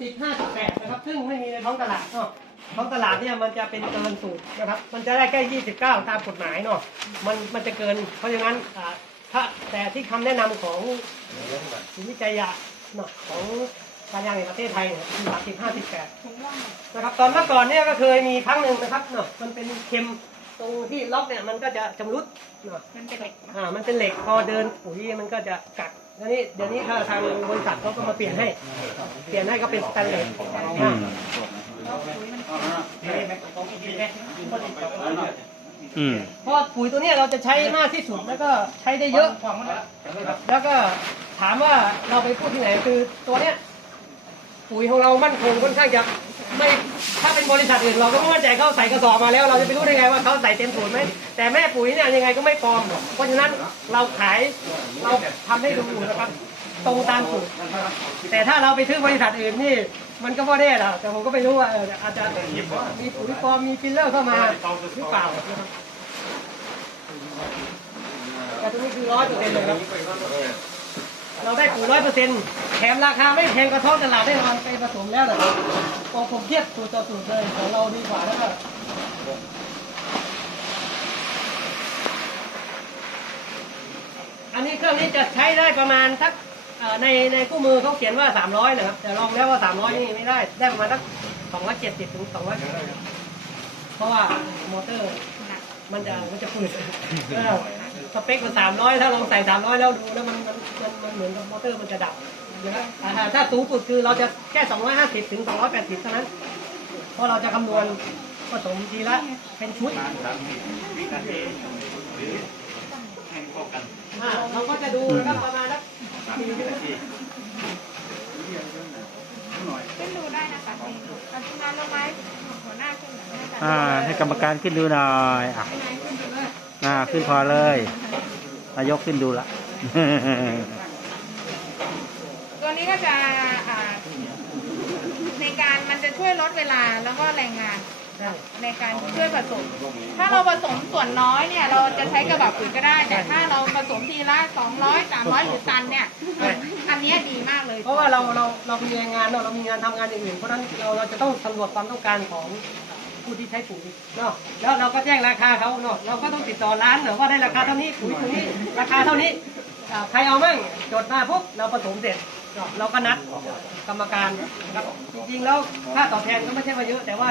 สิบห้าสิบแปดนะครับ ซึ่งไม่มีในท้องตลาดเนาะท้องตลาดเนี่ยมันจะเป็นเกินสูตรนะครับ มันจะได้แค่ยี่สิบเก้าตามกฎหมายเนาะมันมันจะเกิน เพราะฉะนั้นอ่าถ้าแต่ที่คำแนะนำของศูนย์วิจัยยาเนาะของการยางแห่งประเทศไทยเนี่ยคือหลักสิบห้าสิบแปดนะครับ ตอนเมื่อก่อนเนี่ยก็เคยมีครั้งหนึ่งนะครับเนาะมันเป็นเค็ม ตรงที่ล็อกเนี่ยมันก็จะชำรุดเนาะมันเป็นเหล็กนะอ่ามันเป็นเหล็กพอเดินปุ๋ยมันก็จะกัดแล้วนี่เดี๋ยวนี้ถ้าทางบริษัทเขาก็มาเปลี่ยนให้ เปลี่ยนให้ก็เป็นสแตนเลสอืมแล้วปุ๋ยมันอืมเพราะปุ๋ยตัวเนี้ยเราจะใช้มากที่สุดแล้วก็ใช้ได้เยอะ แล้วก็ถามว่าเราไปพูดที่ไหนคือตัวเนี้ย ปุ๋ยของเรามั่นคงค่อนข้างจะไม่ถ้าเป็นบริษัทอื่นเราก็ไม่มั่นใจเขาใส่กระสอบมาแล้ว เราจะไปรู้ได้ไงว่าเขาใส่เต็มสูตรไหมแต่แม่ปุ๋ยเนี่ยยังไงก็ไม่ปลอม เพราะฉะนั้นเราขายเราทำให้ดูนะครับตรงตามสูตรแต่ถ้าเราไปซื้อบริษัทอื่นนี่ มันก็ไม่ได้หรอกแต่ผมก็ไม่รู้ว่าอาจจะมีปุ๋ยปลอมมีฟิลเลอร์เข้ามาหรือเปล่าแต่ตรงนี้คือร้อยเปอร์เซ็นต์เลยครับ เราได้ปุ๋ยร้อยเปอร์เซ็นต์แถมราคาไม่แพงกว่าท้องตลาดแน่นอนไปผสมแล้วนะครับพอผมเทียบสูตรต่อสูตรเลยของเราดีกว่าแล้วก็อันนี้เครื่องนี้จะใช้ได้ประมาณสักเอ่อในในคู่มือเขาเขียนว่า 300 นะครับ แต่ลองแล้วว่า 300 นี่ไม่ได้ ได้ประมาณสัก270ถึง200เพราะว่ามอเตอร์หนักมันจะมันจะฝืดเออ สเปคมันสามร้อยถ้าลองใส่สามร้อยแล้วดูแล้วมันมันมันมันเหมือนกับมอเตอร์มันจะดับนะครับอ่าถ้าสูงสุดคือเราจะแค่สองร้อยห้าสิบถึงสองร้อยแปดสิบเท่านั้น เพราะเราจะคำนวณผสมทีละเป็นชุดอ่าเราก็จะดูนะครับประมาณสักสี่ถึงขึ้นดูได้นะคะนี่ปัจจุบันเราไว้หัวหน้าขึ้นหน่อยน่าจะอ่าให้กรรมการขึ้นดูหน่อยอะนายขึ้น อ่าขึ้นพอเลยนายกขึ้นดูละตัวนี้ก็จะอ่าในการมันจะช่วยลดเวลาแล้วก็แรงงานใช่ในการช่วยผสม ถ้าเราผสมส่วนน้อยเนี่ยเราจะใช้กระบะปุ๋ยก็ได้ แต่ถ้าเราผสมทีละ200 300หรือตันเนี่ย อันเนี้ยดีมากเลย เพราะว่าเราเราเรามีแรงงานเนาะเรามีงานทำงานอย่างอื่นเพราะฉะนั้นเราเราจะต้องสำรวจความต้องการของ ผู้ที่ใช้ปุ๋ยเนาะแล้วเราก็แจ้งราคาเขาเนาะเราก็ต้องติดต่อร้านเนาะว่าได้ราคาเท่านี้ปุ๋ยตัวนี้ราคาเท่านี้อ่าใครเอามั่งจดมาปุ๊บเราผสมเสร็จเนาะเราก็นัดกรรมการนะครับจริงๆแล้วค่าตอบแทนก็ไม่ใช่ว่าเยอะ แต่ว่า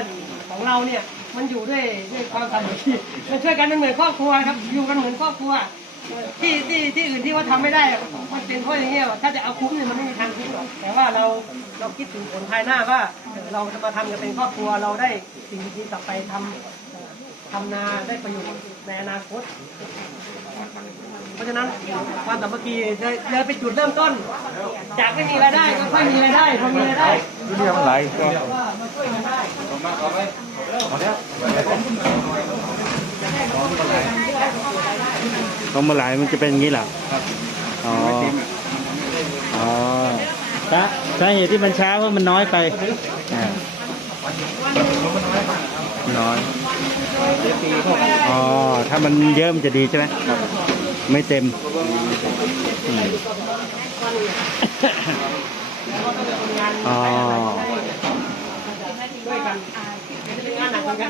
ของเราเนี่ยมันอยู่ด้วยด้วยความสามัคคีมันช่วยกันมันเหมือนครอบครัวครับอยู่กันเหมือนครอบครัว ที่ที่ที่อื่นที่ว่าทำไม่ได้อะมันเป็นเพราะอย่างเงี้ยถ้าจะเอาคุ้มเนี่ยมันไม่มีทางคุ้มหรอกแต่ว่าเราเราคิดถึงผลภายหน้าว่าเออเราจะมาทำกันเป็นครอบครัวเราได้สิ่งดีๆกลับไปทำเอ่อทำนาได้ประโยชน์ในอนาคต เพราะฉะนั้นความสามัคคีเลยเลยเป็นจุดเริ่มต้น จากไม่มีรายได้ก็ค่อยมีรายได้พอมีรายได้เรียกไหลก็ว่ามาช่วยกันได้พอมา ไหลมันจะเป็นอย่างนี้เหรออ๋ออ๋อสาสาเหตุที่มันช้าเพราะมันน้อยไปอ่าน้อยอ๋อถ้ามันเยอะมันจะดีใช่ไหมไม่เต็มอืมอ๋อช่วยกันอ่าเป็นงานหนักเหมือนกัน